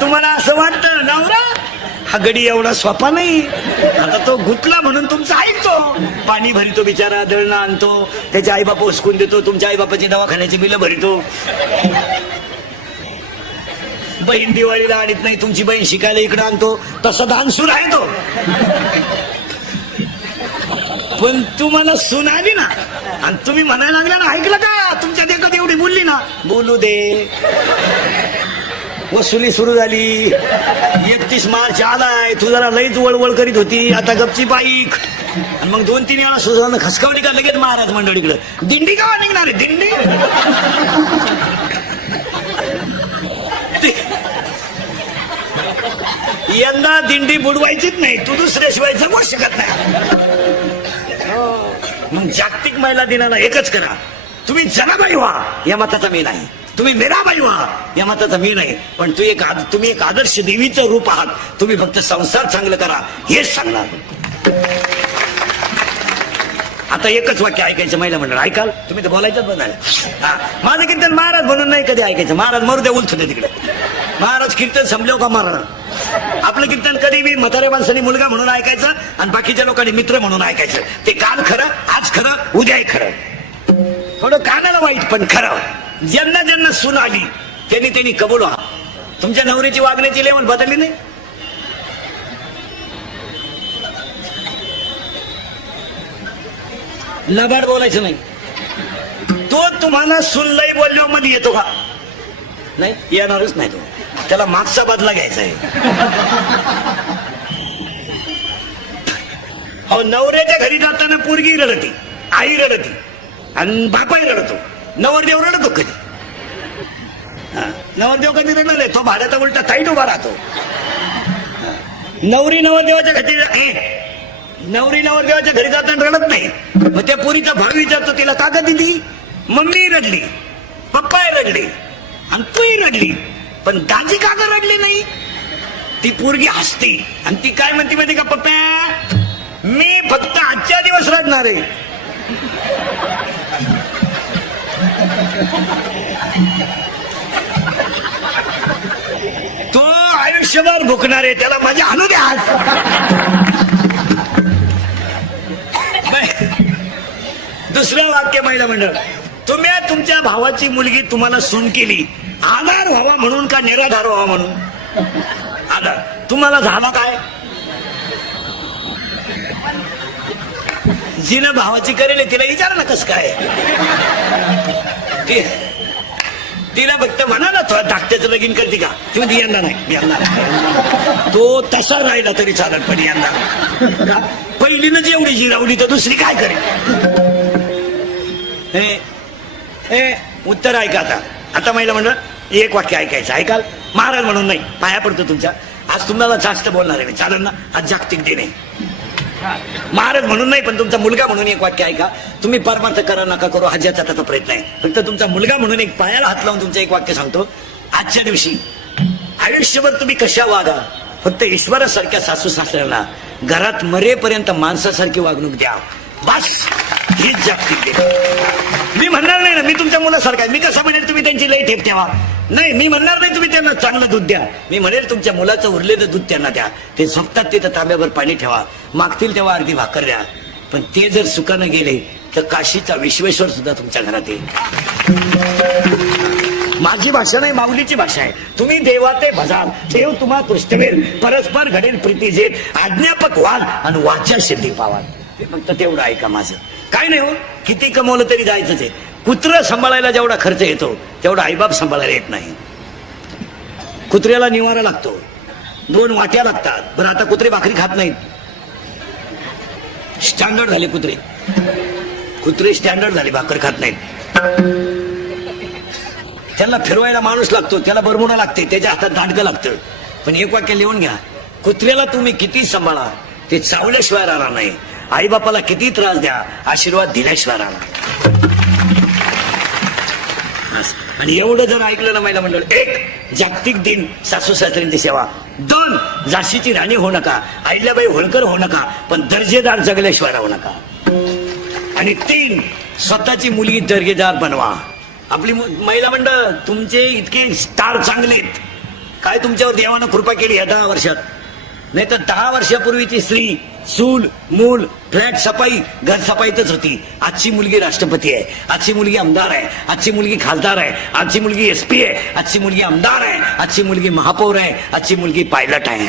तुम्हाला असं वाटतं नवरा हा गडी एवढा सोपा नाही. आता तो गुतला म्हणून तुमचं ऐकतो, पाणी भरितो बिचारा, दळणं आणतो, त्याचे आईबाप उचकून देतो, तुमच्या आईबापाची दवाखान्याची बिलं भरितो. बहीण दिवाळीला आणत नाही, तुमची बहीण शिकायला इकडे आणतो, तसं दानसूर आहे तो. पण तुम्हाला सून आली ना आणि तुम्ही म्हणायला लागला ना, ऐकलं का तुमच्या देखत एवढी बोलली ना, बोलू दे. वसुली सुरू झाली, 31 मार्च आलाय, तू जरा लईच वळवळ करीत होती, आता गपची बाईक. आणि मग 2-3 वेळा सुद्धा खसकावली का लगेच महाराज मंडळीकडे दिंडी का निघणार आहे दिंडी. यंदा दिंडी बुडवायचीच नाही, तू दुसऱ्याशिवाय जगू शकत नाही. मग जागतिक महिला दिनाला एकच करा, तुम्ही जनाबाई व्हा या मताचा मी नाही, तुम्ही मीराबाई व्हा या मताचा मी नाही, पण तुम्ही एक आदर्श देवीचं रूप आहात. तुम्ही फक्त संसार चांगलं करा हेच सांगणार. आता एकच वाक्य ऐकायचं महिला मंडळ, ऐकाल तुम्ही तर बोलायचंच बघाल. माझं कीर्तन महाराज म्हणून नाही कधी ऐकायचं, महाराज मरू द्या उलट होते तिकडे. महाराज कीर्तन संपल्यावर का महाराज, आपलं कीर्तन कधी बी म्हाताऱ्या माणसाने मुलगा म्हणून ऐकायचं आणि बाकीच्या लोकांनी मित्र म्हणून ऐकायचं. ते काल खरं, आज खरं, उद्याही खरं, थोडं कानाला वाईट पण खरं. ज्यांना ज्यांना सून आली त्यांनी कबूल व्हा. तुमच्या नवरीची वागण्याची लेवल बदलली नाही. लबाड बोलायचं नाही. तो तुम्हाला सून लई बोलल्यावर मध्ये येतो का नाही, येणारच नाही. तो त्याला मागचा बदला घ्यायचा आहे. अहो, नवऱ्याच्या घरी जाताना पोरगी रडती, आई रडती आणि बापाही रडतो, नवरदेव रडतो कधी. नवरदेव कधी रडणार आहे, तो भाड्याचा उलटा ताईट उभा राहतो. नवरी नवरदेवाच्या घरी जाताना रडत नाही. मग त्या पोरीचा भाव विचारतो तिला, का ग दिदी, मम्मी रडली, पप्पाही रडली आणि तूही रडली, पण दाजी का ग रडली नाही. ती पोरगी हसती आणि ती काय म्हणते माहिती का, पप्पा मी फक्त आजच्या दिवस रडणार आहे. तो आयुष्यभर भुकणार आहे, त्याला मजा आणू द्या. दुसरं वाक्य महिला मंडळ, तुम्ही तुमच्या भावाची मुलगी तुम्हाला सून केली, आधार व्हावा म्हणून का निराधार व्हावा म्हणून. आधार तुम्हाला झाला काय, जिनं भावाची करेल तिला विचार ना कस काय. तिला फक्त म्हणा ना थोडं धाकट्याचं लगीन करते का, तुम्ही यंदा नाही, मी यंदा नाही. तो तसा राहिला तरी चालत, पण यंदा पहिलीनं जेवढी जिरावली तर दुसरी काय करेल. उत्तर ऐका. आता महिला म्हणलं एक वाक्य ऐकायचं, ऐकाल. महाराज म्हणून नाही, पाया पडतो तुमच्या. आज तुम्हाला जास्त बोलणार आहे मी, चालेल ना, आज जागतिक दिन आहे. महाराज म्हणून नाही, पण तुमचा मुलगा म्हणून एक वाक्य ऐका. तुम्ही परमार्थ करा नका करू हा ज्याचा त्याचा प्रयत्न आहे, फक्त तुमचा मुलगा म्हणून एक पायाला हात लावून तुमचं एक वाक्य सांगतो. आजच्या दिवशी आयुष्यभर तुम्ही कशा वागा, फक्त ईश्वरासारख्या सासू सासऱ्यांना घरात मरेपर्यंत माणसासारखी वागणूक द्या, बस. हीच जागतिक दिन. मी म्हणणार नाही ना मी तुमच्या मुलासारखा आहे, मी कसं म्हणेल तुम्ही त्यांची लई ठेप ठेवा, नाही मी म्हणणार नाही तुम्ही त्यांना चांगलं दूध द्या. मी म्हणेल तुमच्या मुलाचं उरलेलं दूध त्यांना द्या, ते झोपतात तिथं तांब्यावर पाणी ठेवा, मागतील तेव्हा अर्धी भाकर द्या. पण ते जर सुखानं गेले तर काशीचा विश्वेश्वर सुद्धा तुमच्या घरात येईल. माझी भाषा नाही, माऊलीची भाषा आहे. तुम्ही देवाते भजाल, देव तुम्हा तुष्टवेल, परस्पर घडेल प्रीती जेत, आज्ञापक व्हाल आणि वाचा सिद्धी पावाल. फक्त तेवढं ऐका माझं, काय नाही हो, किती कमवलं तरी जायचंच आहे. कुत्रं सांभाळायला जेवढा खर्च येतो तेवढा आईबाप सांभाळायला येत नाही. कुत्र्याला निवारा लागतो, 2 वाट्या लागतात. बरं आता कुत्रे भाकरी खात नाहीत, स्टँडर्ड झाले कुत्रे स्टँडर्ड झाले, भाकर खात नाहीत. त्याला फिरवायला माणूस लागतो, त्याला बरमुडा लागते, त्याच्या हातात दांडकं लागतं. पण एक वाक्य लिहून घ्या, कुत्र्याला तुम्ही किती सांभाळा ते चावल्याशिवाय राहणार नाही. आई बापाला किती त्रास द्या, आशीर्वाद दिल्याशिवाय राहणार. आणि एवढं जर ऐकलं ना महिला मंडळ, 1 जागतिक दिन सासू सासऱ्यांची सेवा, 2 झाशीची राणी होऊ नका, अहिल्याबाई होळकर होऊ नका, पण दर्जेदार जगल्याशिवाय राहू नका. आणि 3 स्वतःची मुलगी दर्जेदार बनवा. आपली महिला मंडळ तुमचे इतके स्टार चांगले आहेत, काय तुमच्यावर देवानं कृपा केली या 10 वर्षात. नाही तर 10 वर्षापूर्वीची स्त्री चूल मूल फ्लॅट सफाई घर सफाईतच होती. आजची मुलगी राष्ट्रपती आहे, आजची मुलगी आमदार आहे, आजची मुलगी खासदार आहे, आजची मुलगी SP आहे, आजची मुलगी आमदार आहे, आजची मुलगी महापौर आहे, आजची मुलगी पायलट आहे.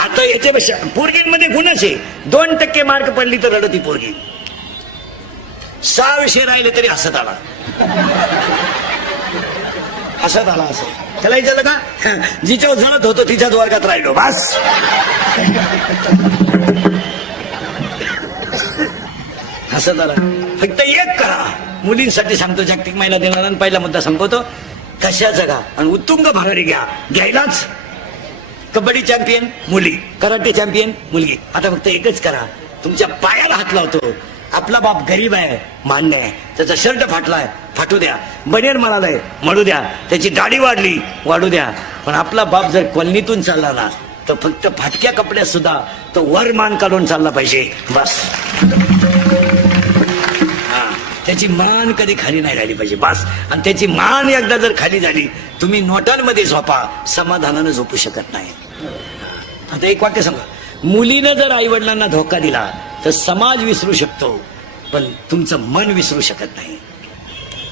आता याच्यापेक्षा पोरगींमध्ये गुणच आहे. 2% मार्क पडली तर रडती पोरगी, 6 विषय राहिले तरी हसत आला. हसत आला असं त्याला विचारलं का, जिच्यावर जळत होतो तिच्याच वर्गात राहिलो बस. हसत आला. फक्त एक करा, मुलींसाठी सांगतो, जागतिक महिला दिनाला पहिला मुद्दा संपवतो. कशा जगा आणि उत्तुंग भरारी घ्यायलाच. कबड्डी चॅम्पियन मुली, कराटे चॅम्पियन मुलगी. आता फक्त एकच करा, तुमच्या पायाला हात लावतो. आपला बाप गरीब आहे मान्य आहे, त्याचा शर्ट फाटलाय फाटू द्या, बनियन म्हणालाय मळू द्या, त्याची दाढी वाढली वाढू द्या, पण आपला बाप जर कॉलनीतून चालला ना तर फक्त फाटक्या कपड्यात सुद्धा तो वर मान काढून चालला पाहिजे बस. त्याची मान कधी खाली नाही राहिली पाहिजे बस. आणि त्याची मान एकदा जर खाली झाली, तुम्ही नोटांमध्ये झोपा, समाधानानं झोपू शकत नाही. आता एक वाक्य सांगा, मुलीनं जर आई वडिलांना धोका दिला तर समाज विसरू शकतो, पण तुमचं मन विसरू शकत नाही.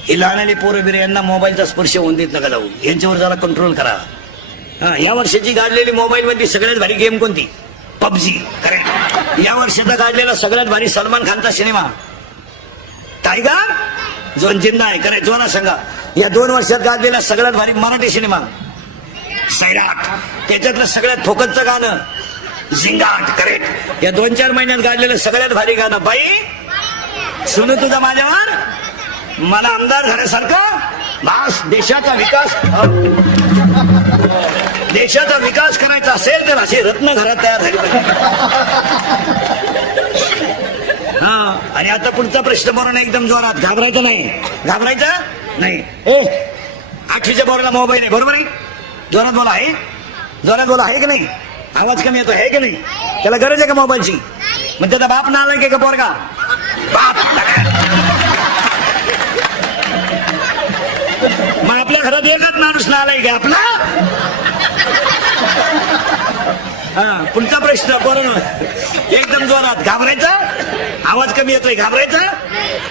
हे लहान पोरं बिरे यांना मोबाईलचा स्पर्श होऊन देत नका जाऊ, यांच्यावर जरा कंट्रोल करा. या वर्षाची गाडलेली मोबाईल मध्ये सगळ्यात भारी गेम कोणती? PUBG. करेक्ट. या वर्षाचा गाडलेला सगळ्यात भारी सलमान खानचा सिनेमा टायगर जो जिंदा आहे. करेक्ट. जोरा सांगा. या 2 वर्षात गाजलेला सगळ्यात भारी मराठी सिनेमा सैराट. त्याच्यातलं सगळ्यात फोकसचं गाणं झिंगाट. करेक्ट. या 2-4 महिन्यात गाजलेलं सगळ्यात भारी गाणं बाई सुनू तुझा माझ्यावर, मला आमदार झाल्यासारखं बस. देशाचा विकास करायचा असेल तर असे रत्न घरात तयार झाले पाहिजे. हा. आणि आता पुढचा प्रश्न बरोबर एकदम जोरात, घाबरायचं नाही. 8वीच्या बोराला मोबाईल आहे, बरोबर आहे? जोरात बोला. आहे जोरात बोला. आहे की नाही? आवाज कमी येतो आहे की नाही? त्याला गरज आहे का मोबाईलची? मग त्याचा बाप नालायक का पोरगा? बाप. मग आपल्या घरात एकच माणूस नालायक आहे आपला. हा. पुढचा प्रश्न बरोबर एकदम जोरात, घाबरायचा? आवाज कमी येतोय, घाबरायचा?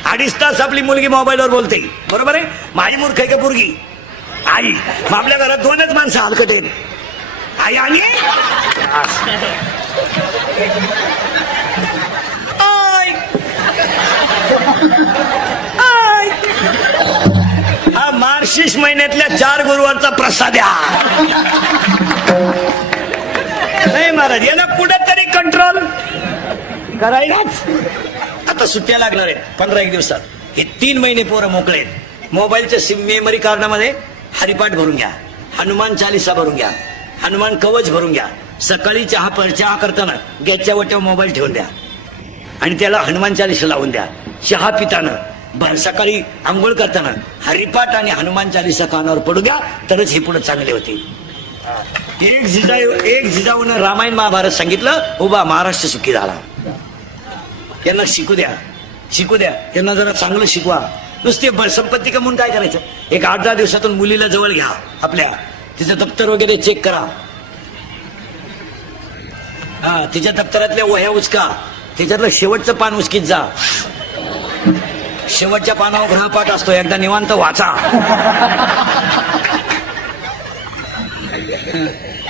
2.5 तास आपली मुलगी मोबाईलवर बोलते, बरोबर आहे? माझी मूर्ख आहे का पोरगी? आई. मग आपल्या घरात 2च माणसं हलकट आहेत, आई आणि हा मार्गशीर्ष महिन्यातल्या 4 गुरुवारचा प्रसाद आहे. नाही महाराज, याला कुठेतरी कंट्रोल करायलाच. आता सुट्ट्या लागणार आहेत 15-1 दिवसात. हे 3 महिने पोरं मोकळे आहेत. मोबाईलच्या मेमरी कार्डामध्ये हरिपाठ भरून घ्या, हनुमान चालीसा भरून घ्या, हनुमान कवच भरून घ्या. सकाळी चहा करताना गॅसच्या वाट्यावर मोबाईल ठेवून द्या आणि त्याला हनुमान चालीसा लावून द्या. चहा पिताना सकाळी आंघोळ करताना हरिपाठ आणि हनुमान चालीसा कानावर पडू द्या, तरच हे पुढे चांगले होते. एक जिजाऊनं रामायण महाभारत सांगितलं, उभा महाराष्ट्र सुखी झाला. यांना शिकू द्या, यांना जरा चांगलं शिकवा. नुसते संपत्ती कमवून काय करायचं? एक 8-10 दिवसातून मुलीला जवळ घ्या आपल्या, तिचं दप्तर वगैरे चेक करा. हा. तिच्या दप्तरातल्या वह्या उचका, त्याच्यातलं शेवटचं पान उचकीत जा. शेवटच्या पानावर ग्रहपाठ असतो, एकदा निवांत वाचा.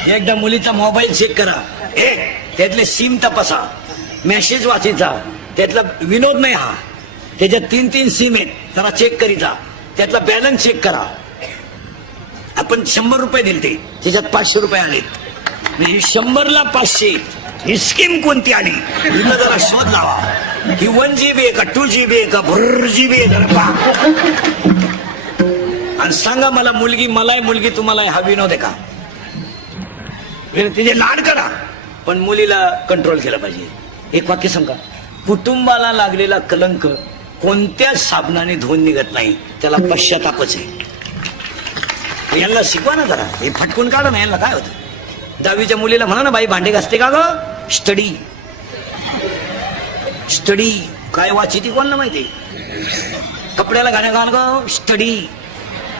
एकदा मुलीचा मोबाईल चेक करा, त्यातले सिम तपासा, मेसेज वाचायचा, त्यातला विनोद नाही हा, त्याच्यात 3-3 सिम आहेत, जरा चेक करीचा, त्यातला बॅलन्स चेक करा. आपण 100 रुपये दिलते, त्याच्यात 500 रुपये आलेत. 100ला 500 ही स्कीम कोणती आली? तिला जरा शोध लावा. ही 1 GB आहे का 2 GB आहे का भर GB आहे? जरा पहा आणि सांगा मला, मुलगी तुम्हाला हा विनोद आहे का? तिचे लाड करा, पण मुलीला कंट्रोल केला पाहिजे. एक वाक्य सांगा, कुटुंबाला लागलेला कलंक कोणत्याच साबणाने धुवून निघत नाही, त्याला पश्चातापच आहे. यांना शिकवा ना जरा, हे फटकून काढा ना. यांना काय होतं? 10वीच्या मुलीला म्हणा ना, बाई भांडे घासते का ग? स्टडी काय वाची ती कोणाला माहिती? कपडे कपड्याला गाणं गाणं गो स्टडी